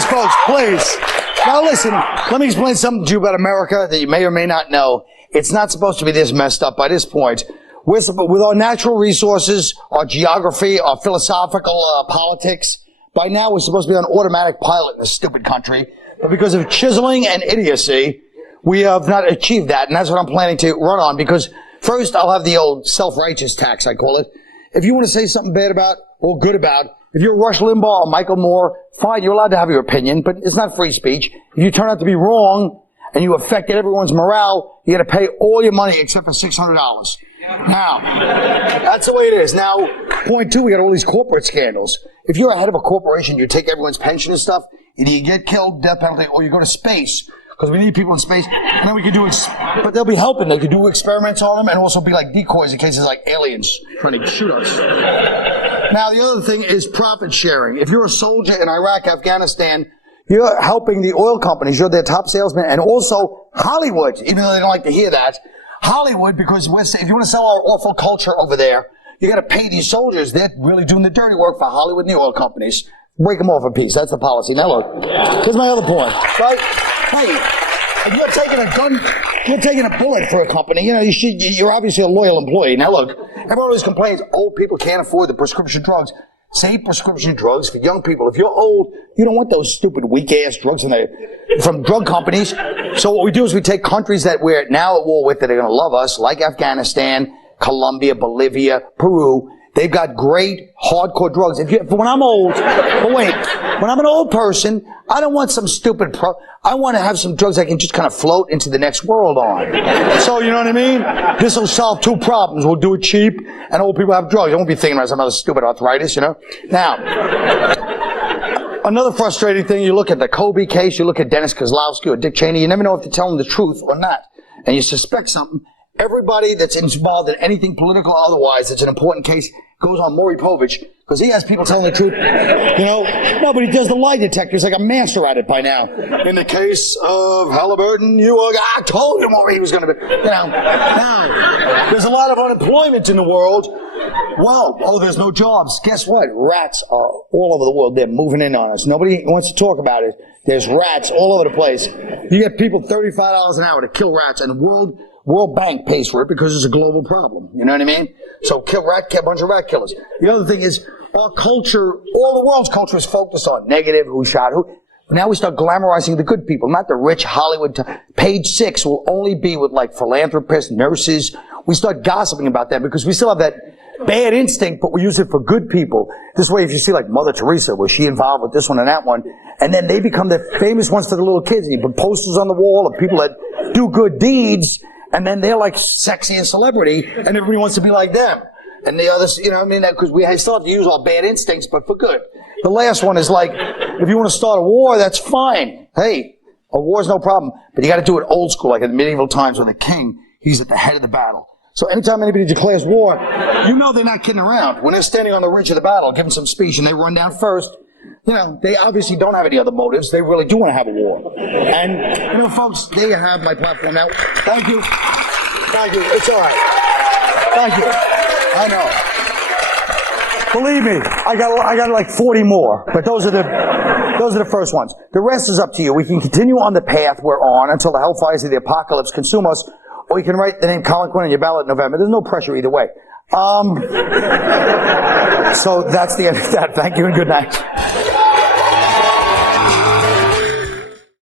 Please, folks, please. Now listen, let me explain something to you about America that you may or may not know. It's not supposed to be this messed up by this point. With our natural resources, our geography, our philosophical politics, by now we're supposed to be on automatic pilot in this stupid country. But because of chiseling and idiocy, we have not achieved that. And that's what I'm planning to run on. Because first, I'll have the old self-righteous tax, I call it. If you want to say something bad about or good about, if you're Rush Limbaugh or Michael Moore, fine, you're allowed to have your opinion, but it's not free speech. If you turn out to be wrong and you affected everyone's morale, you got to pay all your money except for $600. Now, that's the way it is. Now, point two, we got all these corporate scandals. If you're a head of a corporation, you take everyone's pension and stuff, and you get killed, death penalty, or you go to space, because we need people in space, and then we can do but they'll be helping. They could do experiments on them and also be like decoys in cases like aliens trying to shoot us. Now, the other thing is profit sharing. If you're a soldier in Iraq, Afghanistan, you're helping the oil companies. You're their top salesman. And also Hollywood, even though they don't like to hear that. Hollywood, because if you want to sell our awful culture over there, you got to pay these soldiers. They're really doing the dirty work for Hollywood and the oil companies. Break them off a piece. That's the policy. Now look, here's my other point. Right? Hey, if you're taking a gun, you're taking a bullet for a company, you know, you're obviously a loyal employee. Now look, everyone always complains, old people can't afford the prescription drugs. Save prescription drugs for young people. If you're old, you don't want those stupid weak-ass drugs from drug companies. So what we do is we take countries that we're now at war with that are going to love us, like Afghanistan, Colombia, Bolivia, Peru. They've got great, hardcore drugs. When I'm old, but wait, when I'm an old person, I don't want some stupid I want to have some drugs I can just kind of float into the next world on. So, you know what I mean? This will solve two problems. We'll do it cheap, and old people have drugs. I won't be thinking about some other stupid arthritis, you know? Now, another frustrating thing, you look at the Kobe case, you look at Dennis Kozlowski or Dick Cheney, you never know if they're telling the truth or not. And you suspect something. Everybody that's involved in anything political or otherwise that's an important case goes on Maury Povich because he has people telling the truth. You know? No, but he does the lie detector. He's like a master at it by now. In the case of Halliburton, I told him what he was going to be. You know, now, there's a lot of unemployment in the world. Well, there's no jobs. Guess what? Rats are all over the world. They're moving in on us. Nobody wants to talk about it. There's rats all over the place. You get people $35 an hour to kill rats, and the World Bank pays for it because it's a global problem. You know what I mean? So kill a bunch of rat killers. The other thing is our culture, all the world's culture is focused on negative, who shot who. Now we start glamorizing the good people, not the rich Hollywood. Page 6 will only be with like philanthropists, nurses. We start gossiping about them because we still have that bad instinct, but we use it for good people. This way, if you see like Mother Teresa, was she involved with this one and that one? And then they become the famous ones to the little kids. And you put posters on the wall of people that do good deeds. And then they're like sexy and celebrity, and everybody wants to be like them. And the others, you know what I mean? Because we still have to use our bad instincts, but for good. The last one is like, if you want to start a war, that's fine. Hey, a war's no problem. But you got to do it old school, like in medieval times when the king, he's at the head of the battle. So anytime anybody declares war, you know they're not kidding around. When they're standing on the ridge of the battle, giving some speech, and they run down first, you know, they obviously don't have any other motives. They really do want to have a war. And, you know, folks, there you have my platform now. Thank you. Thank you. It's all right. Thank you. I know. Believe me, I got like 40 more, but those are the first ones. The rest is up to you. We can continue on the path we're on until the hellfires of the apocalypse consume us, or you can write the name Colin Quinn on your ballot in November. There's no pressure either way. So that's the end of that. Thank you and good night.